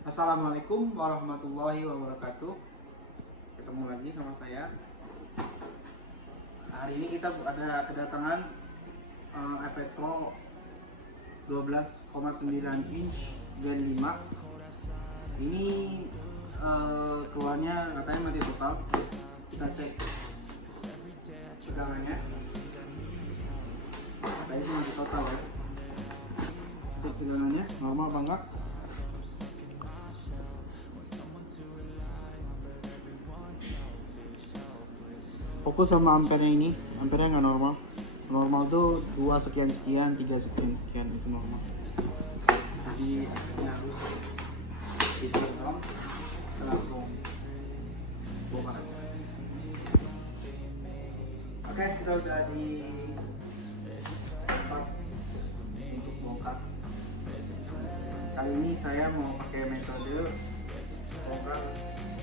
Assalamualaikum warahmatullahi wabarakatuh. Ketemu lagi sama saya. Hari ini kita ada kedatangan iPad Pro 12,9 inch Gen 5. Ini keluarnya katanya mati total. Kita cek tegangannya. Kayaknya sih mati total ya. Cek tegangannya normal apa enggak? Fokus sama ampernya ini, ampernya nggak normal. Normal tuh 2 sekian sekian, 3 sekian sekian, itu normal. Jadi ini harus ditekan, kita langsung bongkar aja. Oke, kita udah di tempat untuk bongkar. Kali ini saya mau pakai metode bongkar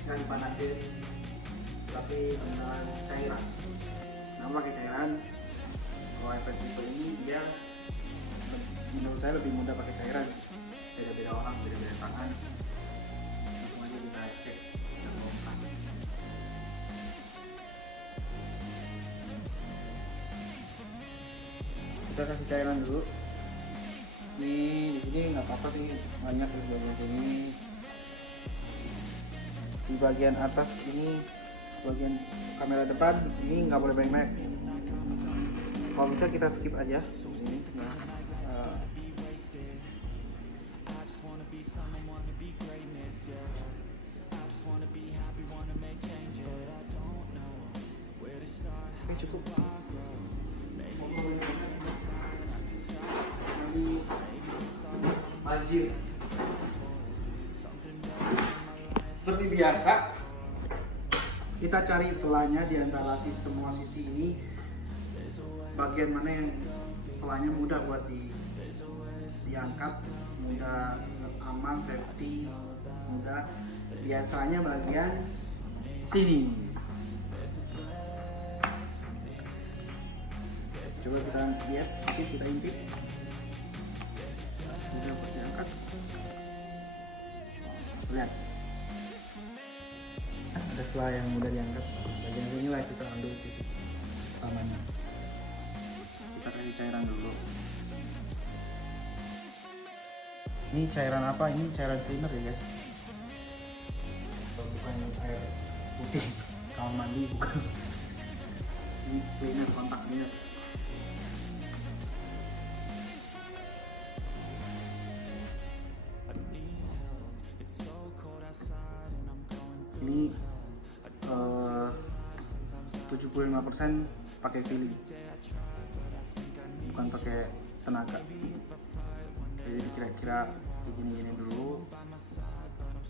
yang dipanasin, tapi dengan cairan. Nah, pakai cairan. Kalau iPad tipe ini dia menurut saya lebih mudah pakai cairan. Beda-beda orang, beda-beda tangan. Langsung aja kita cek dan bongkar. Kita kasih cairan dulu. Nih di sini nggak apa-apa sih, banyak di bagian sini. Di bagian atas ini, bagian kamera depan ini nggak boleh banyak. Kalau bisa kita skip aja ini. Oke, cukup. Anjir. Seperti biasa, kita cari selanya di antara semua sisi ini, bagian mana yang selanya mudah buat diangkat, mudah, aman, safety, mudah. Biasanya bagian sini. Coba kita lihat, kita intip, mudah buat diangkat. Lihat, ada sela yang mudah diangkat. Bagian sini lah kita ambil titik utamanya. Kita kasih cairan dulu. Ini cairan apa? Ini cairan cleaner ya guys. Bukan air putih kamar mandi, bukan. Ini cleaner, kontak cleaner. Ini 75% pakai feeling, bukan pakai tenaga. Jadi kira-kira begini-gini dulu.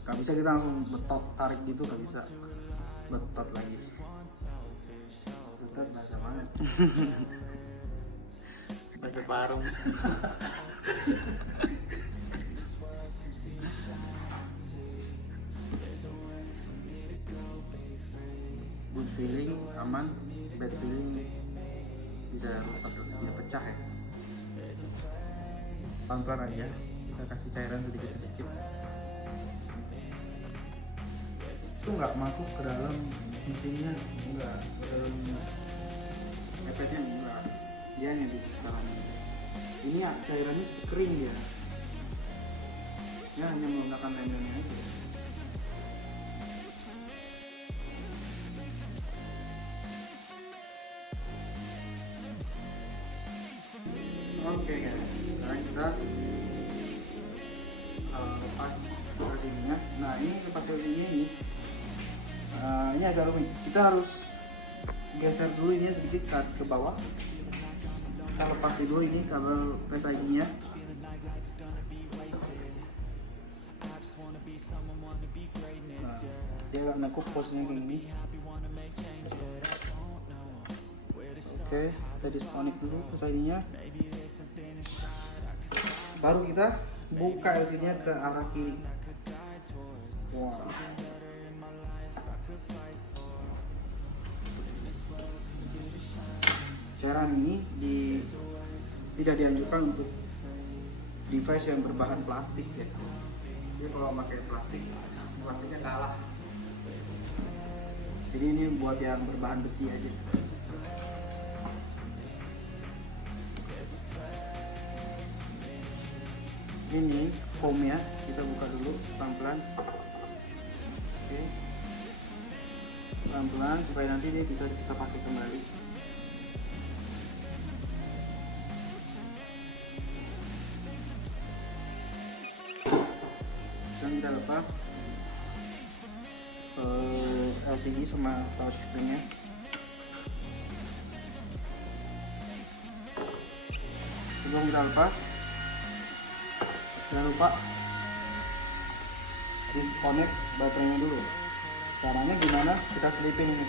Gak bisa kita langsung betot tarik gitu, gak bisa. Betot lagi. Betot bahasa mana? Bahasa Parung. Good feeling aman, bad feeling bisa rusak, bisa pecah ya. Pelan-pelan aja, kita kasih cairan sedikit-sedikit. Itu nggak masuk ke dalam mesinnya, enggak, ke dalam iPadnya enggak, dia hanya di sekitar ini ya. Cairannya kering ya, dia hanya menggunakan lem-lemnya aja. Oke guys, sekarang kita lepas resininya. Nah, ini lepas resininya ini agak rumit. Kita harus geser dulu ini sedikit ke bawah. Kita lepas dulu ini kabel Face ID-nya. Nah, dia agak nekuk posisinya kayak gini. Oke, kita disconnect dulu Face ID-nya. Baru kita buka LCD-nya ke arah kiri. Wow. Cairan ini tidak dianjurkan untuk device yang berbahan plastik ya. Jadi kalau pakai plastik, plastiknya kalah. Jadi ini buat yang berbahan besi aja. Ini foamnya kita buka dulu pelan-pelan. Oke, pelan-pelan supaya nanti dia bisa kita pakai kembali. Dan kita lepas LCD sama touchscreen-nya. Sebelum kita lepas, jangan lupa disconnect baterainya dulu. Caranya gimana? Kita selipin ini,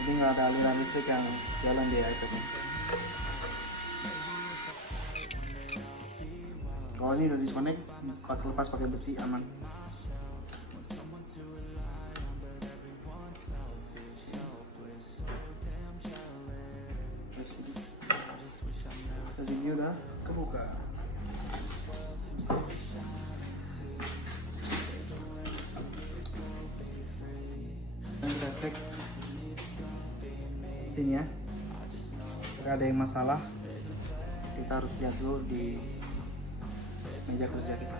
jadi nggak ada aliran listrik yang jalan di iPad. Kalau ini udah disconnect, lepas pakai besi aman. Sini udah kebuka. Dan kita cek sini ya, jika ada yang masalah kita harus lihat dulu di meja kerja kita.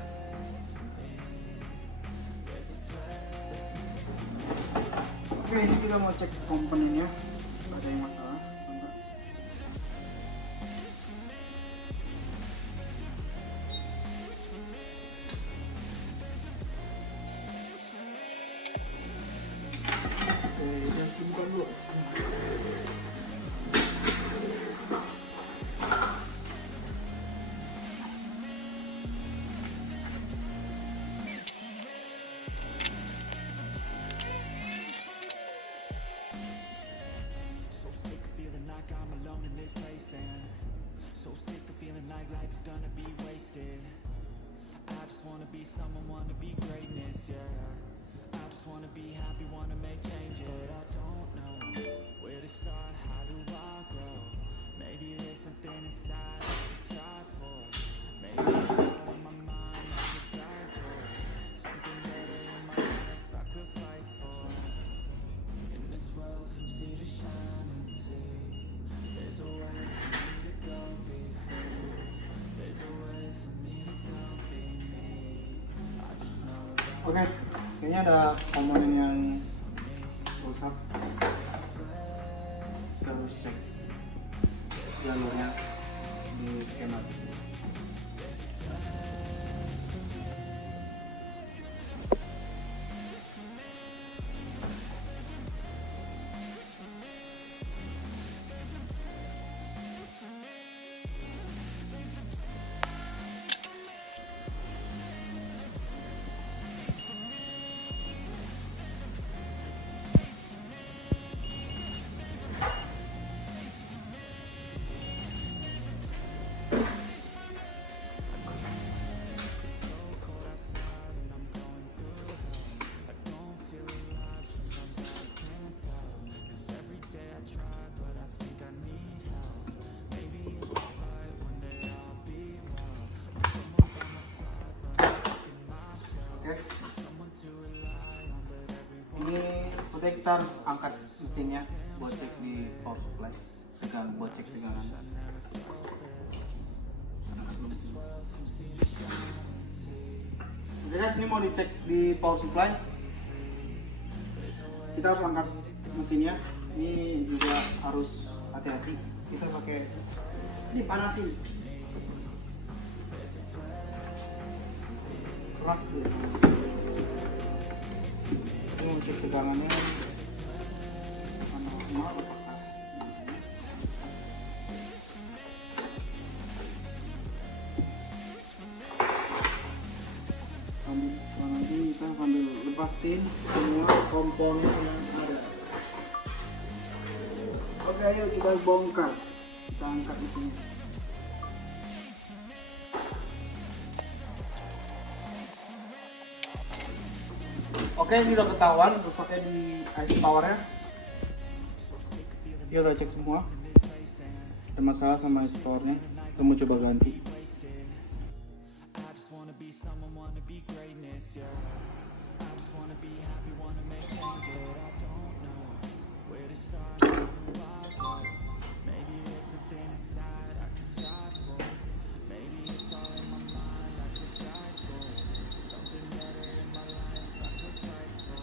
Oke, ini kita mau cek komponennya, nggak ada yang masalah. Simpan dulu. So sick of feeling like life is gonna be wasted. I just wanna be someone, wanna be greatness, yeah. I just wanna be happy, wanna make changes. But I don't know where to start, how do I grow? Maybe there's something inside I can strive for. Maybe it's all in my mind, I could guide towards something better in my life I could fight for. In this world from sea to shining sea, there's a way for me to go be free. There's a way for me to go be me. I just know that. Okay. Kayaknya ada komponen yang rusak. Kita harus cek jalurnya di skematik. Ini sepertinya kita harus angkat mesinnya buat cek di power supply, buat cek tegangan. Jadi sini mau dicek di power supply, kita harus angkat mesinnya. Ini juga harus hati-hati, kita pakai dipanasin keras tuh. Ini cek tegangannya normal. Nanti kita sambil lepasin semua komponen yang ada. Oke, ayo kita bongkar, kita angkat mesinnya. Oke, ini udah ketahuan rusaknya di IC powernya. Dia udah cek semua, ada masalah sama IC powernya. Kita mau coba ganti. be someone, wanna be greatness, yeah. I just wanna be happy, wanna make change, yeah. I don't know where to start, how do I go? Maybe there's something inside I can strive for. Maybe it's all in my mind I could guide towards. Something better in my life I could fight for.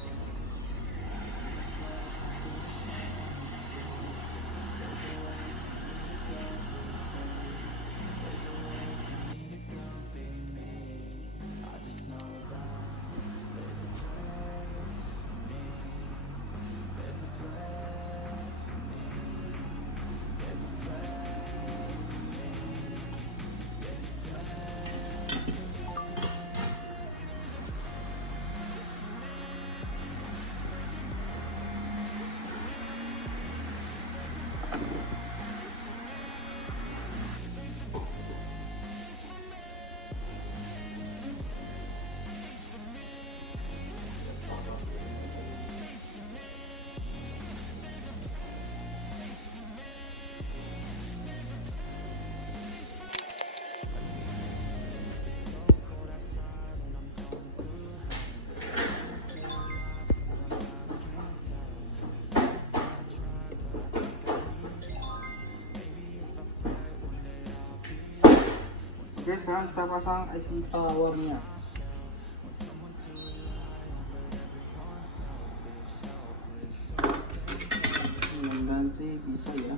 Oke, sekarang kita pasang IC powernya. Mudah-mudahan sih bisa ya.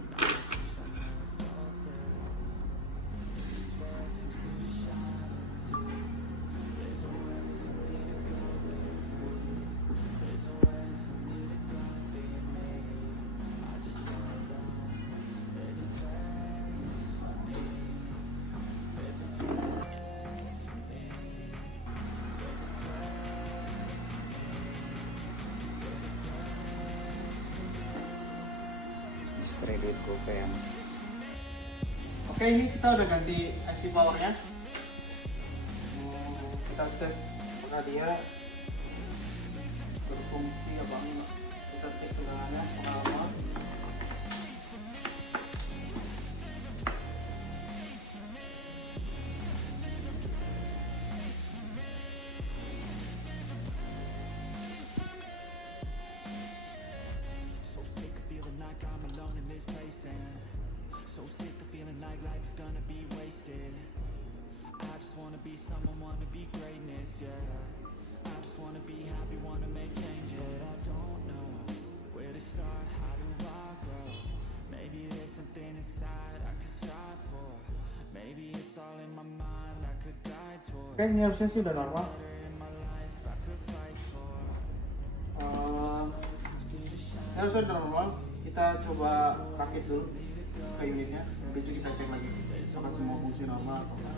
Kredit GoPay. Oke, ini kita udah ganti IC powernya. Kita tes apakah dia berfungsi apa enggak. Kita cek tegangannya pengalaman. So sick of feeling like life is gonna be wasted. I just wanna be someone, wanna be greatness, yeah. I just wanna be happy, wanna make change, but I don't know where to start, how do I grow? Maybe there's something inside I could strive for. Maybe it's all in my mind I could guide towards. Oke, ini harusnya sih udah normal. Ini harusnya udah normal. Kita coba rakit dulu ke unitnya, besok kita cek lagi apakah semua fungsi normal atau enggak.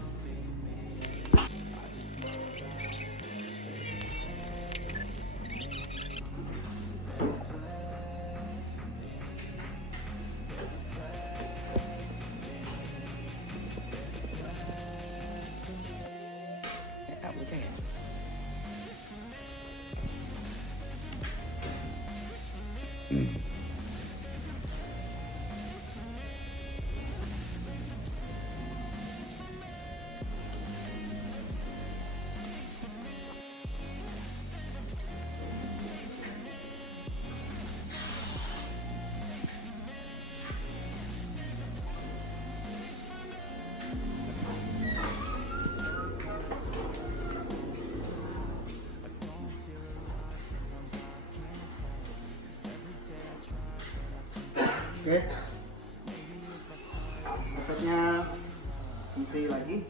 Oke, metodenya fungsi lagi.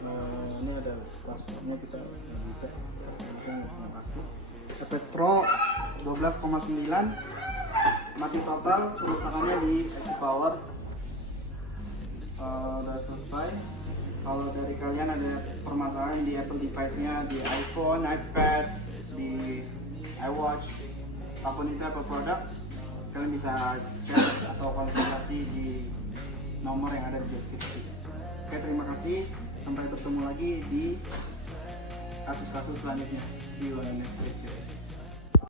Ini ada passwordnya, kita bisa efek Pro 12,9, mati total. Kerusakannya di IC power udah selesai. Kalau dari kalian ada permasalahan di Apple device-nya, di iPhone, iPad, di iWatch, apapun itu Apple produk, kalian bisa chat atau konsultasi di nomor yang ada di deskripsi. Oke, terima kasih. Sampai bertemu lagi di kasus-kasus selanjutnya. See you on the next video.